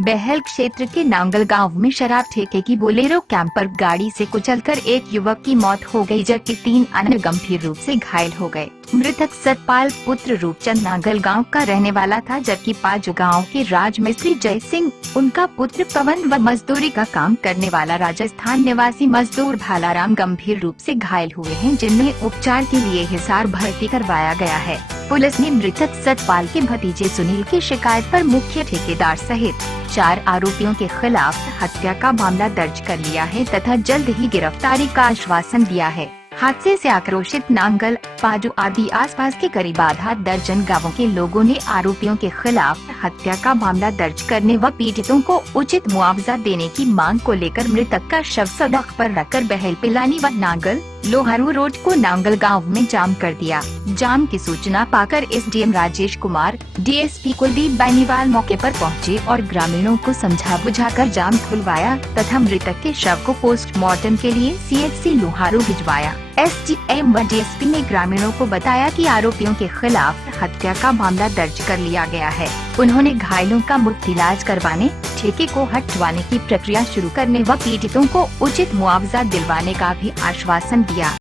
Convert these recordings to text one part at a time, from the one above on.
बहल क्षेत्र के नांगल गांव में शराब ठेके की बोलेरो कैंपर गाड़ी से कुचलकर एक युवक की मौत हो गई, जबकि 3 अन्य गंभीर रूप से घायल हो गए। मृतक सतपाल पुत्र रूपचंद नांगल गांव का रहने वाला था, जबकि पाजू गांव के राजमिस्त्री जय सिंह, उनका पुत्र पवन व मजदूरी का काम करने वाला राजस्थान निवासी मजदूर भालाराम गंभीर रूप से घायल हुए हैं, जिन्हें उपचार के लिए हिसार भर्ती करवाया गया है। पुलिस ने मृतक सतपाल के भतीजे सुनील की शिकायत पर मुख्य ठेकेदार सहित 4 आरोपियों के खिलाफ हत्या का मामला दर्ज कर लिया है तथा जल्द ही गिरफ्तारी का आश्वासन दिया है। हादसे से आक्रोशित नांगल, पाजू आदि आसपास के करीब आधा दर्जन गांवों के लोगों ने आरोपियों के खिलाफ हत्या का मामला दर्ज करने व पीड़ितों को उचित मुआवजा देने की मांग को लेकर मृतक का शव सड़क पर रखकर बहल पिलानी व नांगल लोहारू रोड को नांगल गांव में जाम कर दिया। जाम की सूचना पाकर एसडीएम राजेश कुमार, डीएसपी कुलदीप बेनीवाल मौके पर पहुंचे और ग्रामीणों को समझा बुझाकर जाम खुलवाया तथा मृतक के शव को पोस्टमार्टम के लिए सीएचसी लोहारू भिजवाया। एसडीएम व डीएसपी ने ग्रामीणों को बताया कि आरोपियों के खिलाफ हत्या का मामला दर्ज कर लिया गया है। उन्होंने घायलों का मुफ्त इलाज करवाने, ठेके को हटवाने की प्रक्रिया शुरू करने व पीड़ितों को उचित मुआवजा दिलवाने का भी आश्वासन दिया।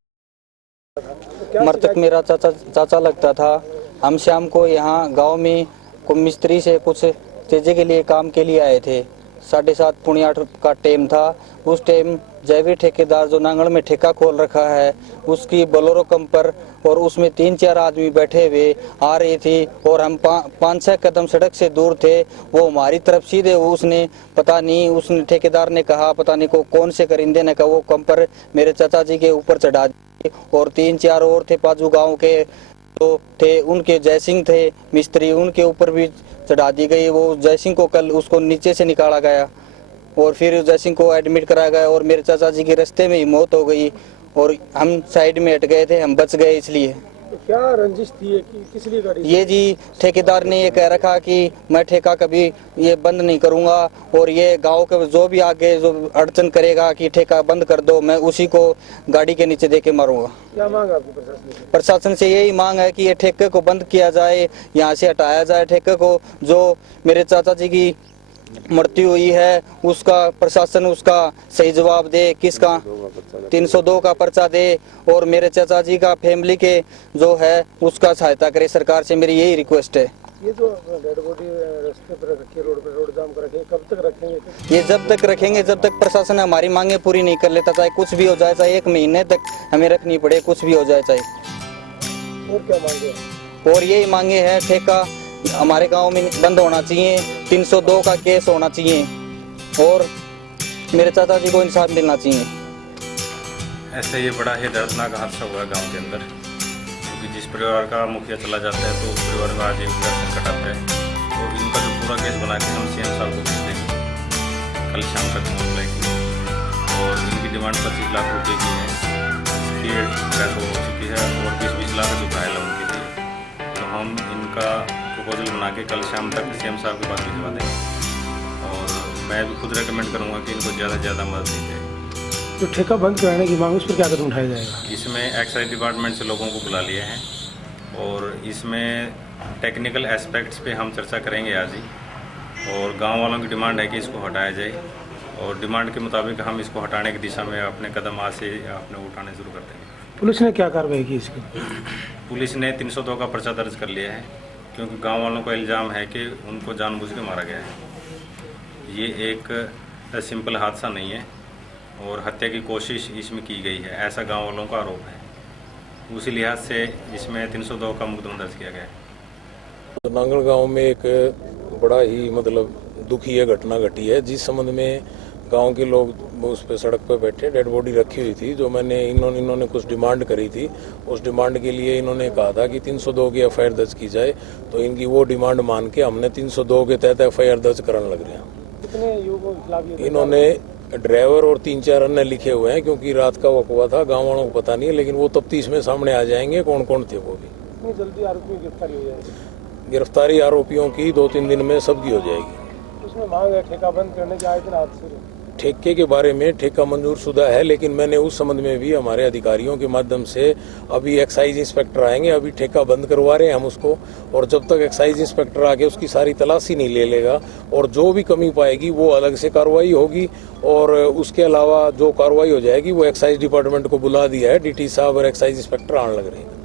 मृतक मेरा चाचा लगता था। हम शाम को यहाँ गांव में मिस्त्री से कुछ चीज़ें के लिए काम के लिए आए थे। 7:30 पौने 8 का टाइम था। उस टाइम जैवी ठेकेदार जो नांगल में ठेका खोल रखा है, उसकी बोलेरो कंपर और उसमें 3-4 आदमी बैठे हुए आ रही थी और हम 5-6 कदम सड़क से दूर थे। वो हमारी तरफ सीधे उसने पता नहीं, उसने ठेकेदार ने कहा पता नहीं को कौन से करिंदे ने कहा वो कंपर मेरे चाचा जी के ऊपर चढ़ा दी और 3-4 और थे पाजू गाँव के तो थे, उनके जय सिंह थे मिस्त्री, उनके ऊपर भी चढ़ा दी गई। वो जय सिंह को कल उसको नीचे से निकाला गया और फिर जय सिंह को एडमिट कराया गया और मेरे चाचा जी की रास्ते में ही मौत हो गई और हम साइड में हट गए थे, हम बच गए। इसलिए तो क्या रंजिश थी कि किस लिए गाड़ी? ये जी ठेकेदार ने ये कह रखा कि मैं ठेका कभी ये बंद नहीं करूंगा और ये गांव के जो भी आगे जो अड़चन करेगा कि ठेका बंद कर दो, मैं उसी को गाड़ी के नीचे देके मारूंगा। क्या मांग आपकी प्रशासन से? प्रशासन से यही मांग है कि ये ठेके को बंद किया जाए, यहाँ से हटाया जाए ठेके को। जो मेरे चाचा जी की मृत्यु हुई है उसका प्रशासन उसका सही जवाब दे, किसका 302 का पर्चा दे और मेरे चाचा जी का फैमिली के जो है उसका सहायता करे। सरकार से मेरी यही रिक्वेस्ट है। ये जो डेड बॉडी रास्ते पर रखी, रोड पर रोड जाम कर रखे, कब तक रखेंगे? ये जब तक रखेंगे जब तक प्रशासन हमारी मांगे पूरी नहीं कर लेता, चाहे कुछ भी हो जाए, चाहे 1 महीने तक हमें रखनी पड़े, कुछ भी हो जाए चाहे। और क्या मांगे? और यही मांगे हैं, ठेका हमारे गांव में बंद होना चाहिए, 302 का केस होना चाहिए और मेरे चाचा जी को इंसाफ मिलना चाहिए। ऐसे ये बड़ा ही दर्दनाक हादसा हुआ गांव के अंदर, क्योंकि जिस परिवार का मुखिया चला जाता है तो उस परिवार में आज एक संकट आता है। तो इनका जो पूरा केस बना के हम सीएम साहब को भेज देंगे, कल शाम तक पहुँच जाएगी और इनकी डिमांड 25 लाख रुपये की है। इसकी डेथ हो चुकी है और 20-20 लाख जो घायल है उनके लिए। तो हम इनका प्रपोजल बना के कल शाम तक सीएम साहब के पास भिजवा देंगे और मैं भी खुद रेकमेंड करूँगा कि इनको ज़्यादा से ज़्यादा मदद दी जाए। तो ठेका बंद कराने की मांग, उस पर क्या कदम उठाया जाएगा? इसमें एक्साइज डिपार्टमेंट से लोगों को बुला लिए हैं और इसमें टेक्निकल एस्पेक्ट्स पे हम चर्चा करेंगे आज ही और गांव वालों की डिमांड है कि इसको हटाया जाए और डिमांड के मुताबिक हम इसको हटाने की दिशा में अपने कदम आज से अपने उठाने शुरू कर देंगे। पुलिस ने क्या कार्रवाई की इसकी? पुलिस ने 302 का पर्चा दर्ज कर लिया है, क्योंकि गांव वालों का इल्ज़ाम है कि उनको जानबूझ के मारा गया है। ये एक सिंपल हादसा नहीं है और हत्या की कोशिश इसमें की गई है, ऐसा गांव वालों का आरोप है। उसी लिहाज से इसमें 302 का मुकदमा दर्ज किया गया है। नांगल गांव में एक बड़ा ही मतलब दुखी घटना घटी है, जिस संबंध में गांव के लोग उस पे सड़क पर बैठे डेड बॉडी रखी हुई थी। जो मैंने इन्होंने कुछ डिमांड करी थी, उस डिमांड के लिए इन्होंने कहा था कि 302 की एफआईआर दर्ज की जाए, तो इनकी वो डिमांड मान के हमने 302 के तहत एफआईआर दर्ज कराने लग रहे हैं। कितने युवकों के खिलाफ? इन्होंने ड्राइवर और 3-4 अन्य लिखे हुए हैं, क्योंकि रात का वक्त हुआ था, गाँव वालों को पता नहीं है, लेकिन वो तफ्तीश में सामने आ जाएंगे कौन कौन थे। वो भी कितनी जल्दी आरोपी की गिरफ्तारी हो जाएगी? गिरफ्तारी आरोपियों की 2-3 दिन में सबकी हो जाएगी। उसमें मांग है ठेका बंद करने के, आए दिन हादसे ठेके के बारे में ठेका मंजूर शुदा है, लेकिन मैंने उस संबंध में भी हमारे अधिकारियों के माध्यम से अभी एक्साइज इंस्पेक्टर आएंगे, अभी ठेका बंद करवा रहे हैं हम उसको, और जब तक एक्साइज इंस्पेक्टर आके उसकी सारी तलाशी नहीं ले लेगा और जो भी कमी पाएगी वो अलग से कार्रवाई होगी। और उसके अलावा जो कार्रवाई हो जाएगी वो एक्साइज डिपार्टमेंट को बुला दिया है, डीटी साहब और एक्साइज इंस्पेक्टर आने लग रहे हैं।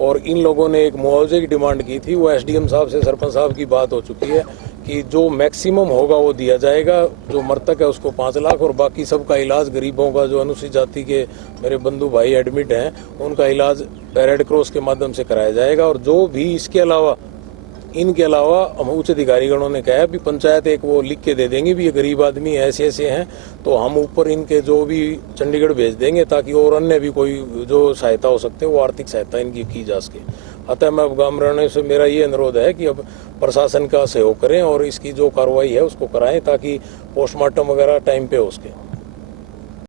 और इन लोगों ने एक मुआवजे की डिमांड की थी, वो एसडीएम साहब से सरपंच साहब की बात हो चुकी है कि जो मैक्सिमम होगा वो दिया जाएगा। जो मृतक है उसको 5 लाख और बाकी सबका इलाज, गरीबों का जो अनुसूचित जाति के मेरे बंधु भाई एडमिट हैं उनका इलाज रेड क्रॉस के माध्यम से कराया जाएगा। और जो भी इसके अलावा इनके अलावा हम उच्च अधिकारीगणों ने कहा है भी पंचायत एक वो लिख के दे देंगे भी ये गरीब आदमी ऐसे ऐसे हैं, तो हम ऊपर इनके जो भी चंडीगढ़ भेज देंगे ताकि और अन्य भी कोई जो सहायता हो सकते है वो आर्थिक सहायता इनकी की जा सके। अतः मैं गाँव रहने से मेरा ये अनुरोध है कि अब प्रशासन का सहयोग करें और इसकी जो कार्रवाई है उसको कराएं ताकि पोस्टमार्टम वगैरह टाइम पे हो सके।